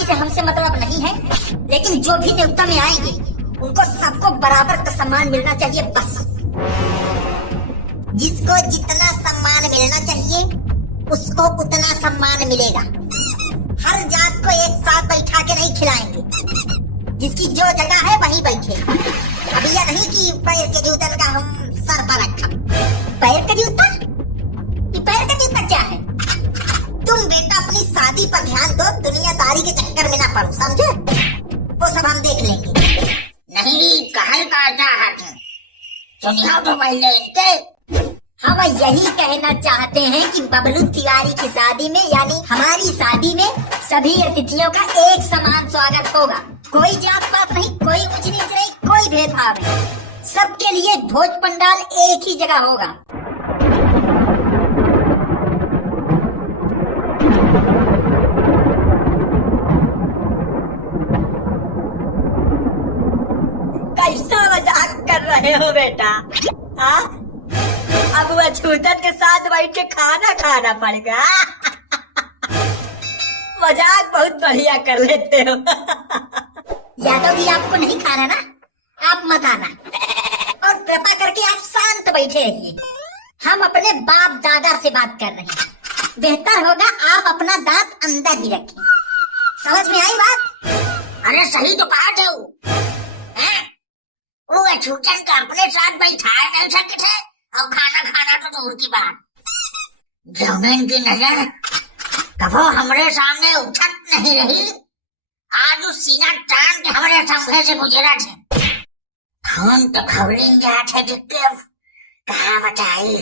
सफाई से हमसे मतलब नहीं है, लेकिन जो भी न्योता में आएंगे उनको सबको बराबर का सम्मान मिलना चाहिए बस। जिसको जितना सम्मान मिलना चाहिए उसको उतना सम्मान मिलेगा। हर जात को एक साथ बैठा के नहीं खिलाएंगे, जिसकी जो जगह है वहीं बैठे। अब यह नहीं कि पैर के जूतन का हम सर पर रखा। पैर का जूता? ये पैर का जूता क्या है? तुम बेटा अपनी शादी पर ध्यान दो, दुनियादारी के चक्कर में ना पड़ो, समझे? वो सब हम देख लेंगे। नहीं कहे का चाहत है, सुनिया तो पहले इनके। हम यही कहना चाहते हैं कि बबलू तिवारी की शादी में यानी हमारी शादी में सभी अतिथियों का एक समान स्वागत होगा। कोई जात पात नहीं, कोई ऊंच नीच नहीं, कोई भेदभाव नहीं। सबके लिए भोज पंडाल एक ही जगह होगा। कैसा मजाक कर रहे हो बेटा? हाँ, अब वह छूतन के साथ बैठ के खाना खाना पड़ेगा। मजाक बहुत बढ़िया कर लेते हो। यादव जी आपको नहीं खाना ना, आप मत आना और कृपा करके आप शांत बैठे रहिए। हम अपने बाप दादा से बात कर रहे हैं, बेहतर होगा आप अपना दांत अंदर ही रखें। समझ में आई बात? अरे सही तो कहा थे वो छूटन का अपने साथ बैठा नहीं सकते और खाना खाना तो दूर की बात। जमीन की नजर कभो हमरे सामने उठत नहीं रही, आज उस सीना टान के हमारे सामने से गुजरा थे। खून तो खवलिंग जाते जितने अब कहा बताई।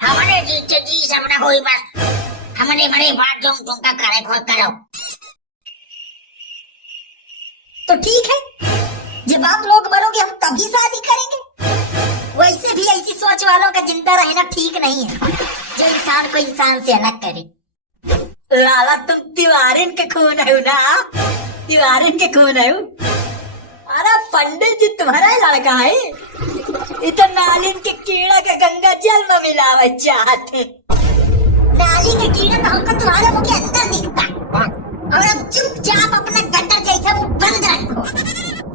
हमारे जीते जी सब न हुई, बस हमारे मरे बात जो तुमका करे खोद करो। तो ठीक है, जब आप लोग मरोगे हम तभी शादी करेंगे। वैसे भी ऐसी सोच वालों का जिंदा रहना ठीक नहीं है, जो इंसान को इंसान से अलग करे। लाला तुम तिवारी के खून है ना? तिवारी के खून है? अरे पंडित जी तुम्हारा लड़का है, इतना नालिन के कीड़ा के गंगा जल में मिलावे चाहते। नाली का कीड़ा तो हमको तुम्हारे मुंह के अंदर दिखता, और अब चुपचाप अपना गटर जैसा मुंह बंद रखो।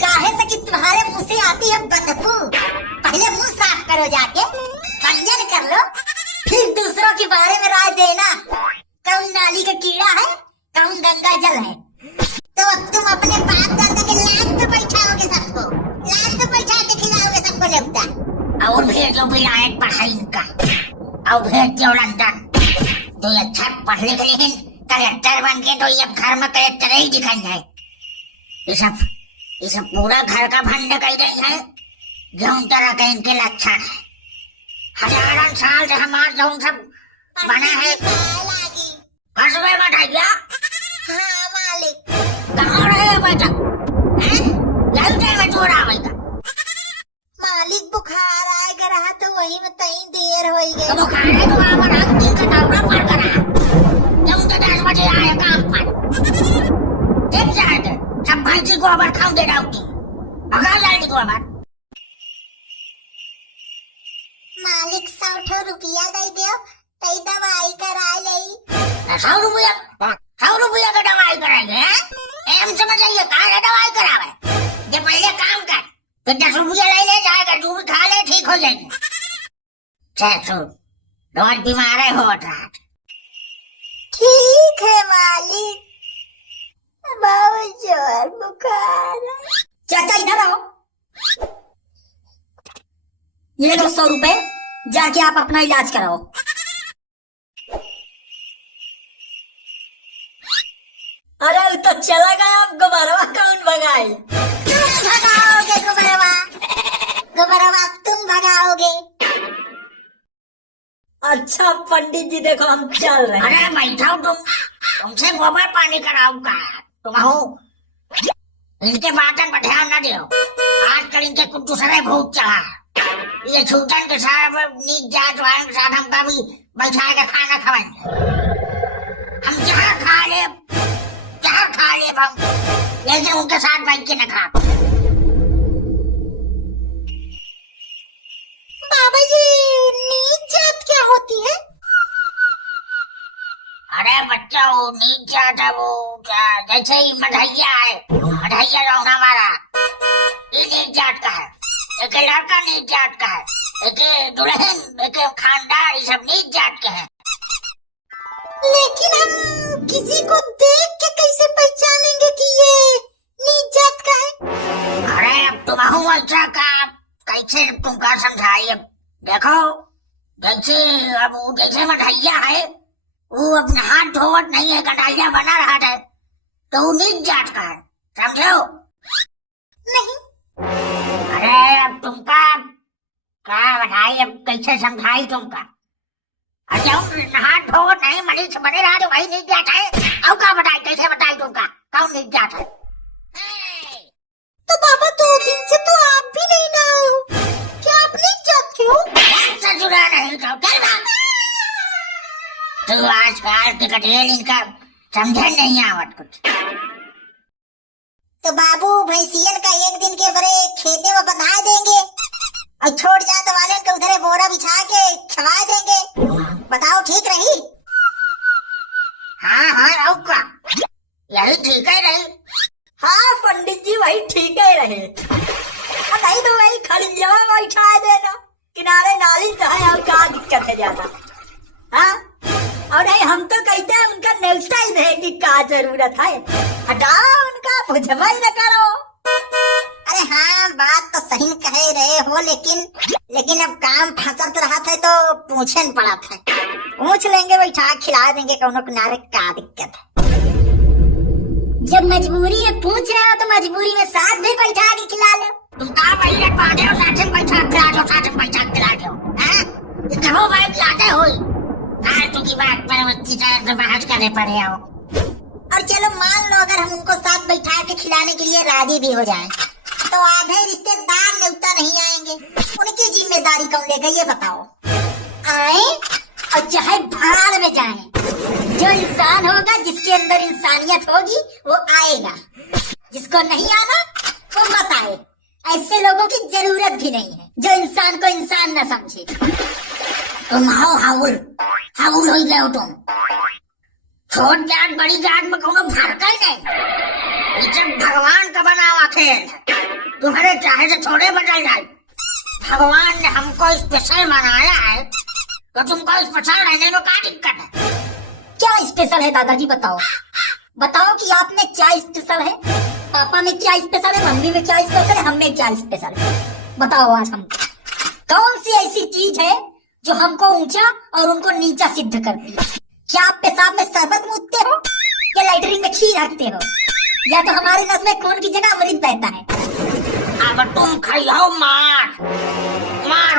काहे से कि तुम्हारे मुंह से आती है बदबू। पहले मुंह साफ करो, जाके पंजन कर लो, फिर दूसरों के बारे में राय देना। कौन नाली का कीड़ा है, कौन गंगा जल है। तो अब तुम अपने बाप दादा के लाश पे बैठाओगे सबको, लाश पे बैठा के खिलाओगे सबको नेवता। और फिर जो विलायत पढ़ाई इनका और फिर जो लंदन तो ये अच्छा पढ़ लिख लेकिन कलेक्टर बन के तो ये घर में कलेक्टर ही दिखाई है। ये सब पूरा घर का भंड कही रही है। जो तरह के इनके लक्षण है, हजारों साल से हमारे जो सब बना है। कसबे में भैया हाँ मालिक, कहाँ रहे बेटा? में चोरा आवेगा मालिक बुखार आएगा रहा तो वही में तई देर हो गई। तो बुखार है तो आवर आग दिन का दौरा पड़ करा जब तो 10 बजे आए काम पर देख जाएगा सब भैंसी को अबर खाऊ दे डाउटी भगा जल्दी को अबर। मालिक 100 रुपया दे दो, तई दवाई करा ले। 100 रुपया का दवाई कराएंगे? एम समझ आइए कहा दवाई करावे। जब पहले काम कर तो 10 रुपया ले जाएगा, जो भी खा ले ठीक हो जाएंगे। रोज बीमार है हो रात। ठीक है मालिक, बहुत जोर बुखार है। चाचा इधर आओ, ये लो 100 रुपए, जाके आप अपना इलाज कराओ। अरे तो चला गया, अब गोबरवा कौन भगाए? तुम भगाओगे गोबरवा, गोबरवा तुम भगाओगे। अच्छा पंडित जी देखो हम चल रहे हैं। अरे बैठा तुमसे गोबर पानी कराऊ का तुम हो। इनके बातन पर ध्यान न दो, आजकल इनके कुछ दूसरे भूत चढ़ा। ये छूटन के साथ नीच जात वालों के साथ हमका भी बैठा के खाना खवाएंगे। हम जहाँ खा ले हम, लेकिन उनके साथ बैठ के न खा। बाबा जी नीच जात क्या होती है? अरे बच्चा वो नीच जाट है, वो जैसे ही मढ़ैया है, मढ़ैया जो हमारा ये नीच जाट का है, एक लड़का नीच जाट का है, एक दुल्हन, एक खानदार, ये सब नीच जाट के हैं। लेकिन हम किसी को देख के कैसे पहचानेंगे कि ये नीच जात का है? अरे अब तुम अच्छा का कैसे तुमका समझाइए। देखो जैसे अब वो जैसे मढ़ैया है, वो अपने हाथ धोवत नहीं है, कटाइया बना रहा है, तो वो नीच जाट का है, समझो? नहीं। अरे अब तुमका क्या बताई, अब कैसे समझाई तुमका? अच्छा हाथ धोवत नहीं, मरीज बने रहा तो वही नीच जाट है। अब क्या बताई, कैसे बताई तुमका कौन नीच जाट है? तो बाबा 2 दिन से तो आप भी नहीं नहाए हो, क्या आप नीच जात के हो? ससुरा नहीं तो चल भाग। तू आजकल के कटेल इनका समझे नहीं आवत कुछ। तो बाबू भैंसियन का एक दिन के बड़े खेते में बंधा देंगे और छोड़ जात वाले को उधरे बोरा बिछा के खवा देंगे, बताओ ठीक रही? हाँ और क्या, यही ठीक है रही। हाँ पंडित जी वही ठीक है रहे, नहीं तो वही खड़िया बैठा देना किनारे नाली तो है, और क्या दिक्कत है ज्यादा? हाँ और नहीं हम तो कहते हैं उनका न्योता ही नहीं कि क्या जरूरत है, हटाओ उनका बुझमा ही न करो। अरे हाँ बात तो सही कह रहे हो, लेकिन अब काम फंसत रहा था तो पूछे न पड़ा था, पूछ लेंगे बैठा खिला देंगे कौनो किनारे, क्या दिक्कत है? जब मजबूरी है पूछ रहे हो तो मजबूरी में साथ भी बैठा के खिला लो। तुम कहा वही रख पाते हो, साथ में बैठा खिला दो, साथ में बैठा खिला दो, हैं? कहो भाई खिलाते हो फालतू की बात पर बहस करने पड़े हो। और चलो मान लो अगर हम उनको साथ बैठा के खिलाने के लिए राजी भी हो जाएं, तो आधे रिश्तेदार न्योता नहीं आएंगे, उनकी जिम्मेदारी कौन लेगा ये बताओ? आए और चाहे भाड़ में जाए, जो इंसान होगा जिसके अंदर इंसानियत होगी वो आएगा, जिसको नहीं आना वो मत आए। ऐसे लोगों की जरूरत भी नहीं है जो इंसान को इंसान न समझे। तुम आओ हाउल हाउल हो गए हो तुम, छोट जात बड़ी जात में कोनो फर्क ही नहीं, ये सब भगवान का बना हुआ खेल, तुम्हारे चाहे से थोड़े बदल जाए। भगवान ने हमको स्पेशल बनाया है तो तुमको स्पेशल रहने में क्या दिक्कत है? क्या स्पेशल है दादाजी बताओ, बताओ कि आप में क्या स्पेशल है, पापा में क्या स्पेशल है, मम्मी में क्या स्पेशल है, हम में क्या स्पेशल है, बताओ आज हम कौन सी ऐसी चीज है जो हमको ऊंचा और उनको नीचा सिद्ध करती है? क्या आप पेशाब में शरबत मूतते हो या लैट्रिन में खीर रखते हो, या तो हमारे नस में खून की जगह अमृत बहता है? अब तुम खाई हो मार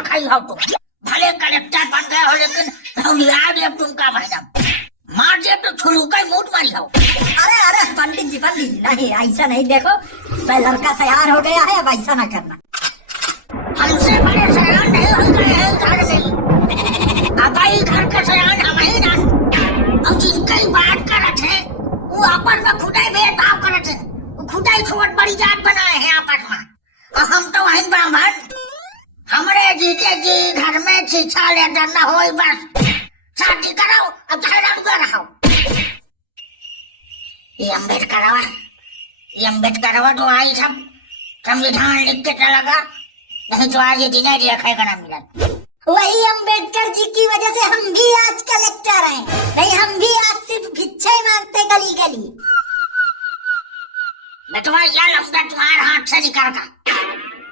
खाई हो तुम, भले कलेक्टर बन गए हो लेकिन अब तुम का महीना मार दे तो छुलूका मूठ मारी हो। अरे पंडित जी नहीं ऐसा नहीं, देखो लड़का सयार हो गया है, अब ऐसा ना करना। हमसे बड़े सयान नहीं हो गए हैं घर में, अबाई घर के सयान हम ही ना, और जिनकी बात करत है वो आपस में खुदाई भेदभाव करत है, वो खुदाई छोट बड़ी जात बनाए हैं आपस में, और हम तो वहीं ब्राह्मण, हमारे जीते जी घर में शिक्षा ले डरना हो, बस शादी कराओ अब चाहे लड़का रहो। ये अम्बेडकर तो आई सब संविधान लिख के चलेगा, नहीं तो आज ये दिन खाएगा ना मिला। वही अम्बेडकर जी की वजह से हम भी आज कलेक्टर हैं, नहीं हम भी आज सिर्फ भिक्षा ही मांगते गली गली। मैं तुम्हारा यह लंबा तुम्हारे हाथ से निकल का,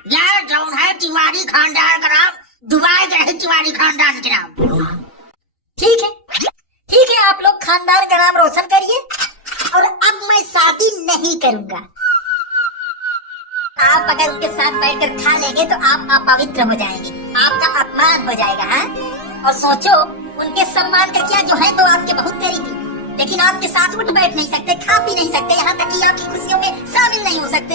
यह जौन है तिवारी खानदान का नाम, दुबई के तिवारी खानदान के नाम। ठीक है आप लोग खानदान का नाम रोशन करिए, और अब मैं शादी नहीं करूंगा। आप अगर उनके साथ बैठकर खा लेंगे तो आप अपवित्र हो जाएंगे, आपका अपमान हो जाएगा। हाँ और सोचो उनके सम्मान का क्या, जो है तो आपके बहुत करीबी, लेकिन आपके साथ उठ बैठ नहीं सकते, खा पी नहीं सकते, यहाँ तक कि आपकी खुशियों में शामिल नहीं हो सकते।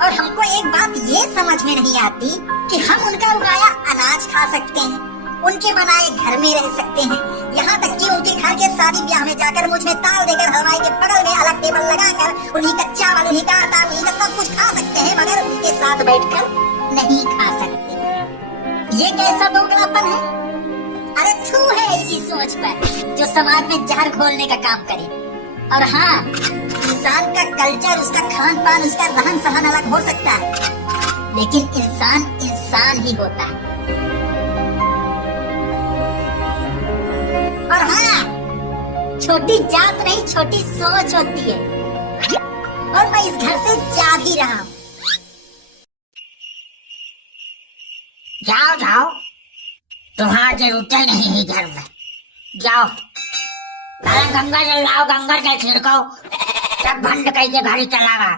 और हमको एक बात ये समझ में नहीं आती कि हम उनका उगाया अनाज खा सकते हैं, उनके बनाए घर में रह सकते हैं, यहाँ तक कि उनके घर के शादी ब्याह में जाकर मुझ में ताल देकर हलवाई के बगल में अलग टेबल लगाकर उन्हीं का चावल, उन्हीं का आटा, उन्हीं का सब कुछ खा सकते हैं, मगर उनके साथ बैठकर नहीं खा सकते। ये कैसा दोगलापन है? अरे तू है इसी सोच पर जो समाज में जहर घोलने का काम करे। और हाँ, इंसान का कल्चर, उसका खान पान, उसका रहन सहन अलग हो सकता है, लेकिन इंसान इंसान ही होता है। और हाँ, छोटी जात नहीं, छोटी सोच होती है। और मैं इस घर से जा भी रहा हूँ। जाओ जाओ, तुम्हारा जरूरत ही नहीं है घर में। जाओ, गंगा जल लाओ, गंगा जल छिड़को, सब बंद करके गाड़ी चलावा।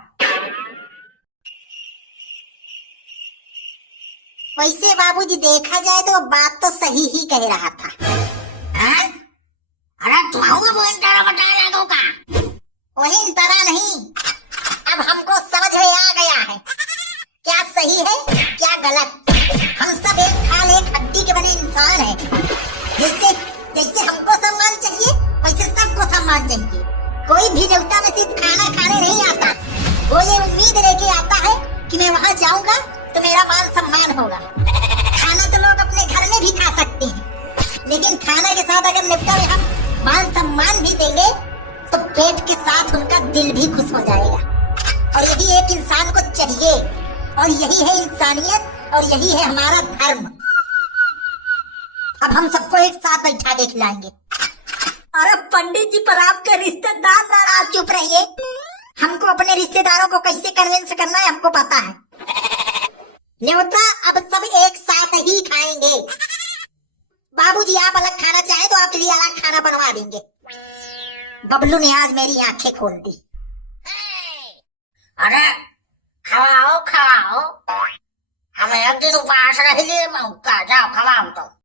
वैसे बाबूजी देखा जाए तो बात तो सही ही कह रहा था। हैं? अरे तुम्हारा वो इंटारा बता लागो का? वही तरह नहीं, अब हमको समझ में आ गया है क्या सही है क्या गलत। हम सब एक खाल एक हड्डी के बने इंसान हैं। जैसे जैसे हमको सम्मान चाहिए, वैसे सबको सम्मान चाहिए। कोई भी देवता में सिर्फ खाना खाने नहीं आता, वो ये उम्मीद लेके आता है कि मैं वहाँ जाऊंगा तो मेरा मान सम्मान होगा। खाना तो लोग अपने घर में भी खा सकते हैं, लेकिन खाना के साथ अगर निपटा में हम मान सम्मान भी देंगे तो पेट के साथ उनका दिल भी खुश हो जाएगा। और यही एक इंसान को चाहिए, और यही है इंसानियत, और यही है हमारा धर्म। अब हम सबको एक साथ बैठा के खिलाएंगे। अरे पंडित जी, पर आपका रिश्तेदार ना। आप चुप रहिए। हमको अपने रिश्तेदारों को कैसे कन्विंस करना है हमको पता है। न्योता अब सब एक साथ ही खाएंगे। बाबूजी आप अलग खाना चाहे तो आपके लिए अलग खाना बनवा देंगे। बबलू ने आज मेरी आंखें खोल दी। अरे खवाओ खवाओ, हमें एक दिन उपवास रह लिए, जाओ खवाओ तो।